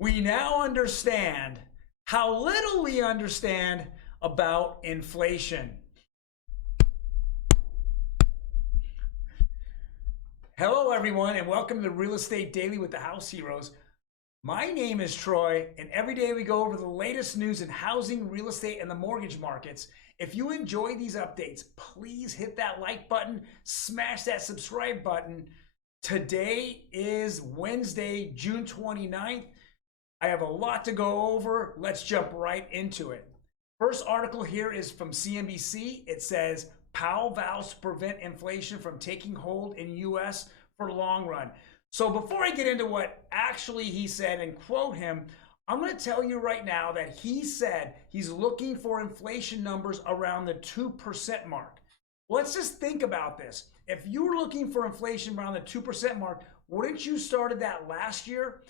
We now understand how little we understand about inflation. Hello, everyone, and welcome to Real Estate Daily with the House Heroes. My name is Troy, and every day we go over the latest news in housing, real estate, and the mortgage markets. If you enjoy these updates, please hit that like button, smash that subscribe button. Today is Wednesday, June 29th. I have a lot to go over. Let's jump right into it. First article here is from CNBC. It says, Powell vows to prevent inflation from taking hold in U.S. for the long run. So before I get into what actually he said and quote him, I'm going to tell you right now that he said he's looking for inflation numbers around the 2% mark. Let's just think about this. If you were looking for inflation around the 2% mark, wouldn't you started that last year?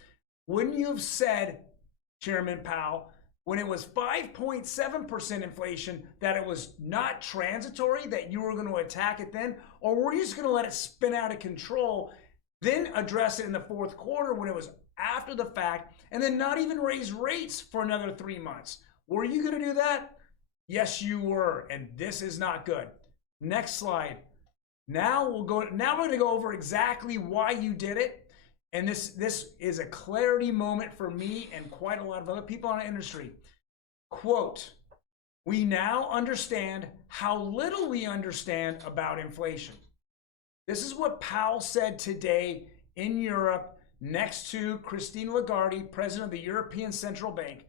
Wouldn't you have said, Chairman Powell, when it was 5.7% inflation, that it was not transitory, that you were going to attack it then? Or were you just going to let it spin out of control, then address it in the fourth quarter when it was after the fact, and then not even raise rates for another 3 months? Were you going to do that? Yes, you were, and this is not good. Next slide. Now we're going to go over exactly why you did it. And this is a clarity moment for me and quite a lot of other people in the industry. Quote, we now understand how little we understand about inflation. This is what Powell said today in Europe next to Christine Lagarde, president of the European Central Bank.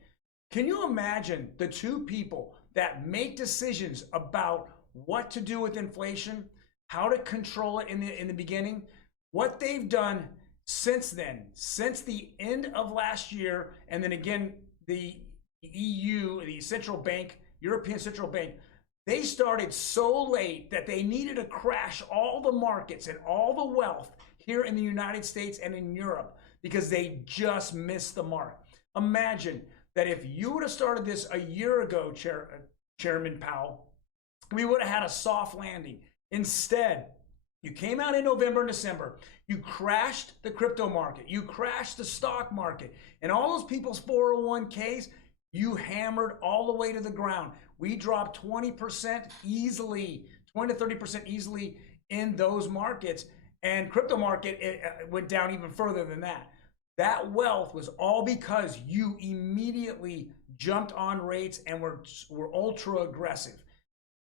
Can you imagine the two people that make decisions about what to do with inflation, how to control it in the beginning, what they've done since then, since the end of last year, and then again, the EU, the central bank, European Central Bank, they started so late that they needed to crash all the markets and all the wealth here in the United States and in Europe because they just missed the mark. Imagine that if you would have started this a year ago, Chairman Powell, we would have had a soft landing. Instead, you came out in November and December, you crashed the crypto market, you crashed the stock market, and all those people's 401ks, you hammered all the way to the ground. We dropped 20% easily, 20 to 30% easily in those markets, and crypto market it went down even further than that. That wealth was all because you immediately jumped on rates and were ultra aggressive.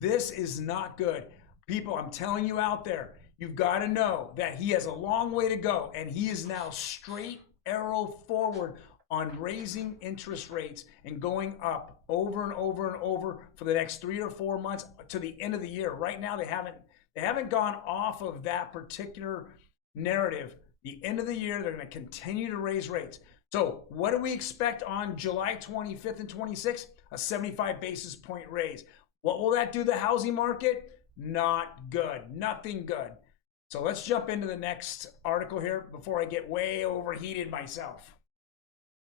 This is not good. People, I'm telling you out there, you've got to know that he has a long way to go, and he is now straight arrow forward on raising interest rates and going up over and over and over for the next 3 or 4 months to the end of the year. Right now, they haven't gone off of that particular narrative. The end of the year, they're going to continue to raise rates. So what do we expect on July 25th and 26th? A 75 basis point raise. What will that do to the housing market? Not good. Nothing good. So let's jump into the next article here before I get way overheated myself.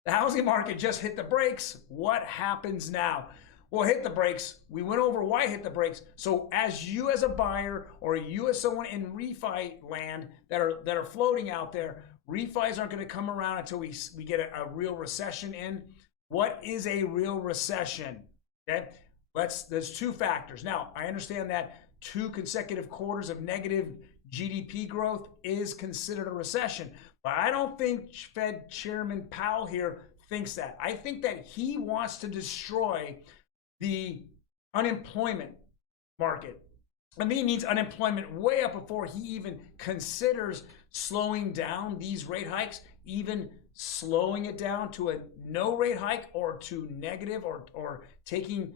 The housing market just hit the brakes. What happens now? Well, hit the brakes. We went over why hit the brakes. So as you as a buyer or you as someone in refi land that are floating out there, refis aren't going to come around until we get a real recession in. What is a real recession? Okay. There's two factors. Now, I understand that 2 consecutive quarters of negative GDP growth is considered a recession, but I don't think Fed Chairman Powell here thinks that. I think that he wants to destroy the unemployment market. I mean, he needs unemployment way up before he even considers slowing down these rate hikes, even slowing it down to a no rate hike or to negative or taking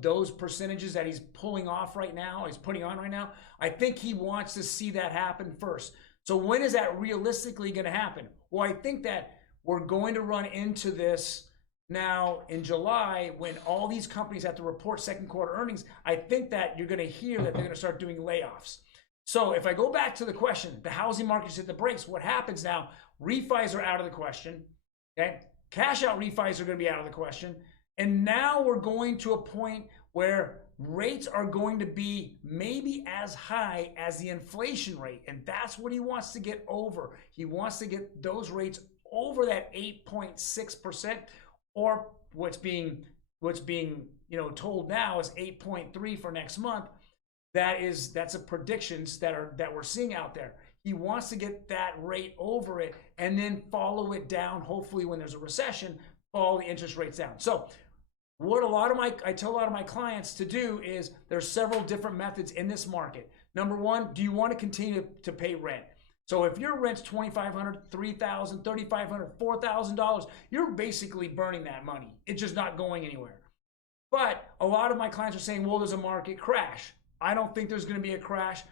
those percentages that he's pulling off right now, he's putting on right now. I think he wants to see that happen first. So when is that realistically going to happen? Well, I think that we're going to run into this now in July when all these companies have to report second quarter earnings. I think that you're going to hear that they're going to start doing layoffs. So if I go back to the question, the housing market's hit the brakes. What happens now? Refis are out of the question. Okay, cash out refis are going to be out of the question. And now we're going to a point where rates are going to be maybe as high as the inflation rate. And that's what he wants to get over. He wants to get those rates over that 8.6%, or what's being told now is 8.3 for next month. That's a predictions that we're seeing out there. He wants to get that rate over it and then follow it down. Hopefully, when there's a recession, follow the interest rates down. So what I tell a lot of my clients to do is there's several different methods in this market. Number one, do you want to continue to pay rent? So if your rent's $2,500, $3,000, $3,500, $4,000, you're basically burning that money. It's just not going anywhere. But a lot of my clients are saying, well, there's a market crash. I don't think there's going to be a crash.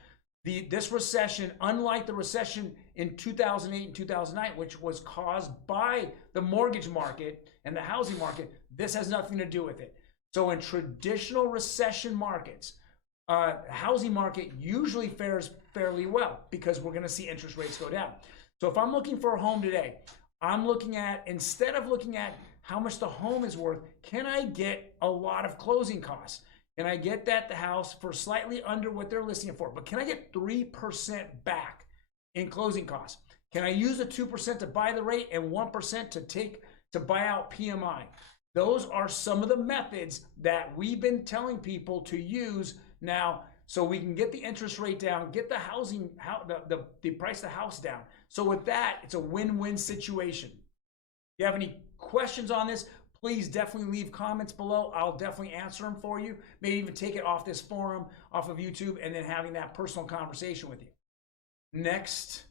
This recession, unlike the recession in 2008 and 2009, which was caused by the mortgage market and the housing market, this has nothing to do with it. So in traditional recession markets, housing market usually fares fairly well because we're going to see interest rates go down. So if I'm looking for a home today, I'm looking at, instead of looking at how much the home is worth, can I get a lot of closing costs? Can I get the house for slightly under what they're listing it for? But can I get 3% back in closing costs? Can I use the 2% to buy the rate and 1% to buy out PMI? Those are some of the methods that we've been telling people to use now, so we can get the interest rate down, get the the price of the house down. So with that, it's a win-win situation. If you have any questions on this, please definitely leave comments below. I'll definitely answer them for you. Maybe even take it off this forum, off of YouTube, and then having that personal conversation with you. Next,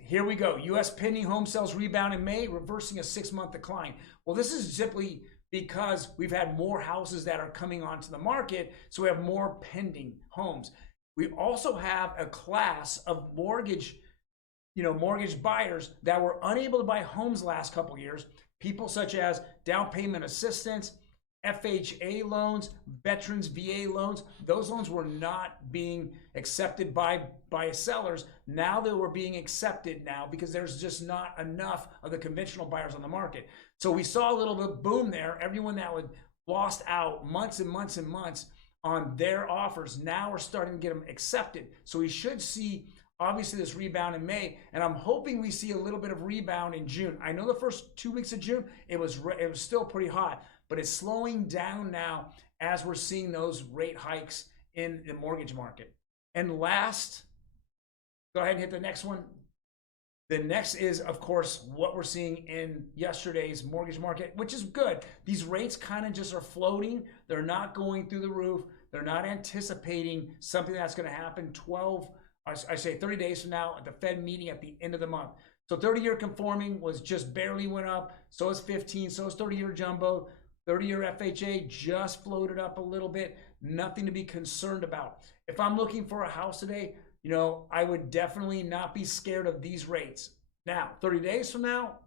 here we go. U.S. pending home sales rebound in May, reversing a 6-month decline. Well, this is simply because we've had more houses that are coming onto the market, so we have more pending homes. We also have a class of mortgage buyers that were unable to buy homes last couple of years. People such as down payment assistance, FHA loans, veterans VA loans. Those loans were not being accepted by sellers. Now they were being accepted now because there's just not enough of the conventional buyers on the market. So we saw a little bit of boom there. Everyone that would lost out months and months and months on their offers now are starting to get them accepted. So we should see obviously this rebound in May, and I'm hoping we see a little bit of rebound in June. I know the first 2 weeks of June, it was still pretty hot, but it's slowing down now as we're seeing those rate hikes in the mortgage market. And last, go ahead and hit the next one. The next is, of course, what we're seeing in yesterday's mortgage market, which is good. These rates kind of just are floating. They're not going through the roof. They're not anticipating something that's going to happen 30 days from now at the Fed meeting at the end of the month. So 30-year conforming was just barely went up. So is 15. So is 30-year jumbo. 30-year FHA just floated up a little bit. Nothing to be concerned about. If I'm looking for a house today, I would definitely not be scared of these rates. Now, 30 days from now,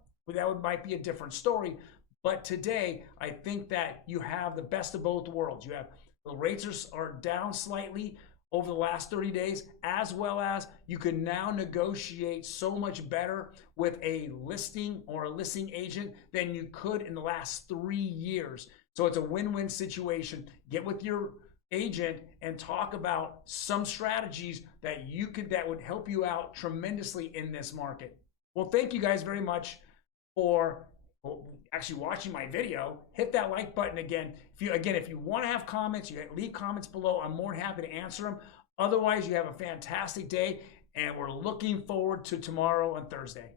might be a different story. But today, I think that you have the best of both worlds. You have the rates are down slightly over the last 30 days, as well as you can now negotiate so much better with a listing or a listing agent than you could in the last 3 years. So it's a win-win situation. Get with your agent and talk about some strategies that would help you out tremendously in this market. Well, thank you guys very much for actually watching my video. Hit that like button again. If you want to have comments, you leave comments below. I'm more than happy to answer them. Otherwise, you have a fantastic day, and we're looking forward to tomorrow and Thursday.